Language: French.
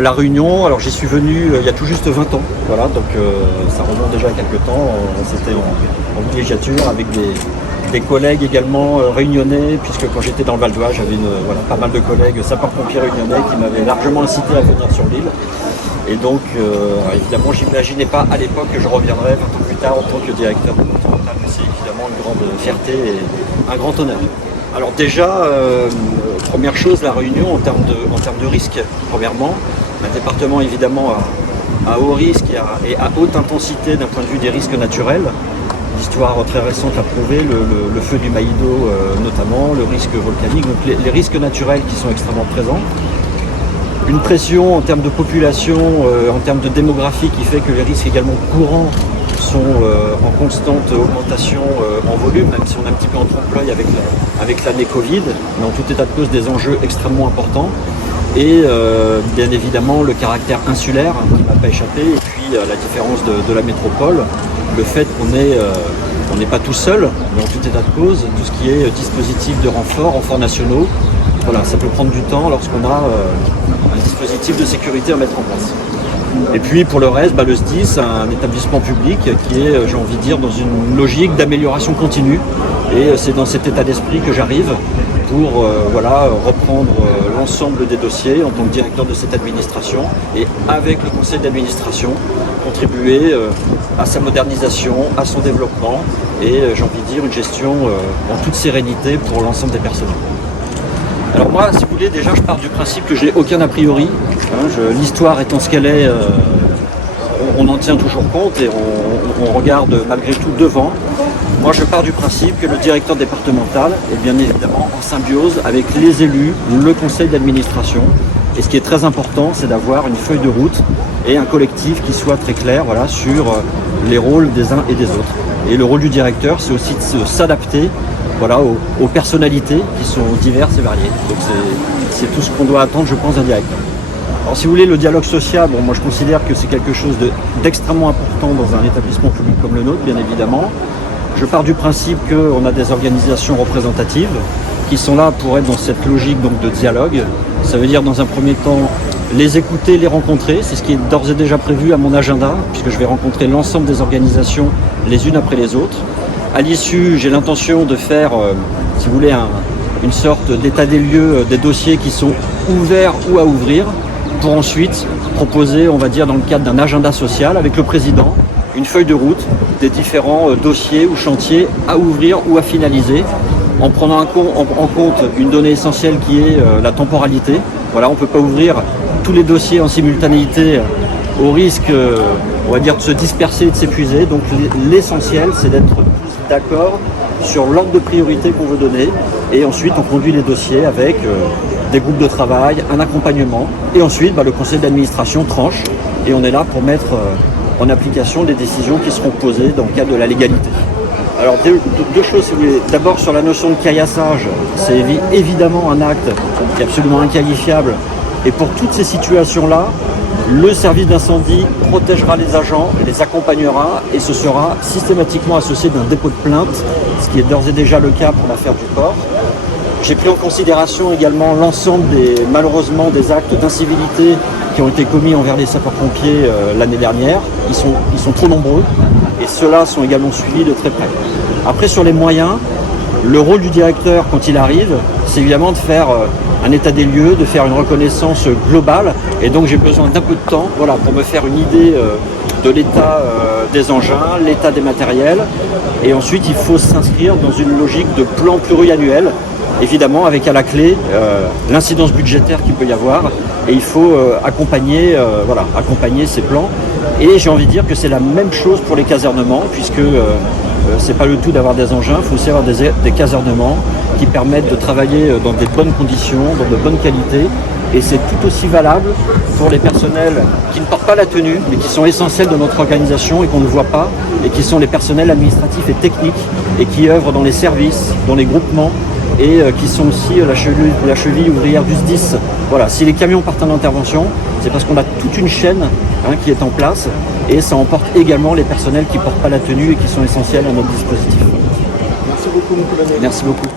La Réunion, alors j'y suis venu il y a tout juste 20 ans, voilà, donc ça remonte déjà à quelques temps. C'était en villégiature avec des collègues également réunionnais, puisque quand j'étais dans le Val d'Oise, j'avais pas mal de collègues sapeurs-pompiers réunionnais qui m'avaient largement incité à venir sur l'île. Et donc, évidemment, j'imaginais pas à l'époque que je reviendrais 20 ans plus tard en tant que directeur départemental, mais c'est évidemment une grande fierté et un grand honneur. Alors déjà, première chose, la Réunion en termes de risque, premièrement, un département évidemment à haut risque et à haute intensité d'un point de vue des risques naturels. L'histoire très récente l'a prouvé, le feu du Maïdo notamment, le risque volcanique, donc les risques naturels qui sont extrêmement présents. Une pression en termes de population, en termes de démographie qui fait que les risques également courants sont en constante augmentation en volume, même si on est un petit peu en trompe-l'œil avec l'année Covid, mais en tout état de cause des enjeux extrêmement importants. Et bien évidemment le caractère insulaire qui ne m'a pas échappé, et puis la différence de la métropole, le fait qu'on n'est pas tout seul, mais en tout état de cause, tout ce qui est dispositif de renforts nationaux, voilà, ça peut prendre du temps lorsqu'on a un dispositif de sécurité à mettre en place. Et puis pour le reste, le SDIS, c'est un établissement public qui est, j'ai envie de dire, dans une logique d'amélioration continue. Et c'est dans cet état d'esprit que j'arrive pour reprendre l'ensemble des dossiers en tant que directeur de cette administration et avec le conseil d'administration contribuer à sa modernisation, à son développement et j'ai envie de dire une gestion en toute sérénité pour l'ensemble des personnels. Alors moi, si vous voulez, déjà je pars du principe que je n'ai aucun a priori. L'histoire étant ce qu'elle est, on en tient toujours compte et on regarde malgré tout devant. Moi je pars du principe que le directeur départemental est bien évidemment en symbiose avec les élus, le conseil d'administration. Et ce qui est très important, c'est d'avoir une feuille de route et un collectif qui soit très clair sur les rôles des uns et des autres. Et le rôle du directeur, c'est aussi de s'adapter aux personnalités qui sont diverses et variées. Donc c'est tout ce qu'on doit attendre, je pense, d'un directeur. Alors si vous voulez, le dialogue social, moi je considère que c'est quelque chose d'extrêmement important dans un établissement public comme le nôtre, bien évidemment. Je pars du principe qu'on a des organisations représentatives qui sont là pour être dans cette logique donc, de dialogue. Ça veut dire dans un premier temps les écouter, les rencontrer. C'est ce qui est d'ores et déjà prévu à mon agenda, puisque je vais rencontrer l'ensemble des organisations les unes après les autres. À l'issue, j'ai l'intention de faire, si vous voulez, une sorte d'état des lieux des dossiers qui sont ouverts ou à ouvrir, pour ensuite proposer, on va dire, dans le cadre d'un agenda social avec le président, une feuille de route des différents dossiers ou chantiers à ouvrir ou à finaliser, en prenant en compte une donnée essentielle qui est la temporalité. Voilà, on ne peut pas ouvrir tous les dossiers en simultanéité au risque, on va dire, de se disperser et de s'épuiser. Donc l'essentiel, c'est d'être tous d'accord sur l'ordre de priorité qu'on veut donner. Et ensuite, on conduit les dossiers avec des groupes de travail, un accompagnement. Et ensuite, le conseil d'administration tranche. Et on est là pour mettre en application les décisions qui seront posées dans le cadre de la légalité. Alors deux choses, si vous voulez. D'abord sur la notion de caillassage, c'est évidemment un acte qui est absolument inqualifiable. Et pour toutes ces situations-là, le service d'incendie protégera les agents, les accompagnera et ce sera systématiquement associé d'un dépôt de plainte, ce qui est d'ores et déjà le cas pour l'affaire du port. J'ai pris en considération également l'ensemble malheureusement des actes d'incivilité qui ont été commis envers les sapeurs-pompiers l'année dernière. Ils sont trop nombreux et ceux-là sont également suivis de très près. Après, sur les moyens, le rôle du directeur quand il arrive, c'est évidemment de faire un état des lieux, de faire une reconnaissance globale. Et donc j'ai besoin d'un peu de temps pour me faire une idée de l'état des engins, l'état des matériels. Et ensuite, il faut s'inscrire dans une logique de plan pluriannuel, évidemment avec à la clé l'incidence budgétaire qu'il peut y avoir. Et il faut accompagner ces plans. Et j'ai envie de dire que c'est la même chose pour les casernements, puisque c'est pas le tout d'avoir des engins, il faut aussi avoir des casernements qui permettent de travailler dans des bonnes conditions, dans de bonnes qualités. Et c'est tout aussi valable pour les personnels qui ne portent pas la tenue, mais qui sont essentiels de notre organisation et qu'on ne voit pas, et qui sont les personnels administratifs et techniques, et qui œuvrent dans les services, dans les groupements, et qui sont aussi la cheville ouvrière du SDIS. Voilà, si les camions partent en intervention, c'est parce qu'on a toute une chaîne qui est en place, et ça emporte également les personnels qui ne portent pas la tenue et qui sont essentiels à notre dispositif. Merci beaucoup, M. Lannier. Merci beaucoup.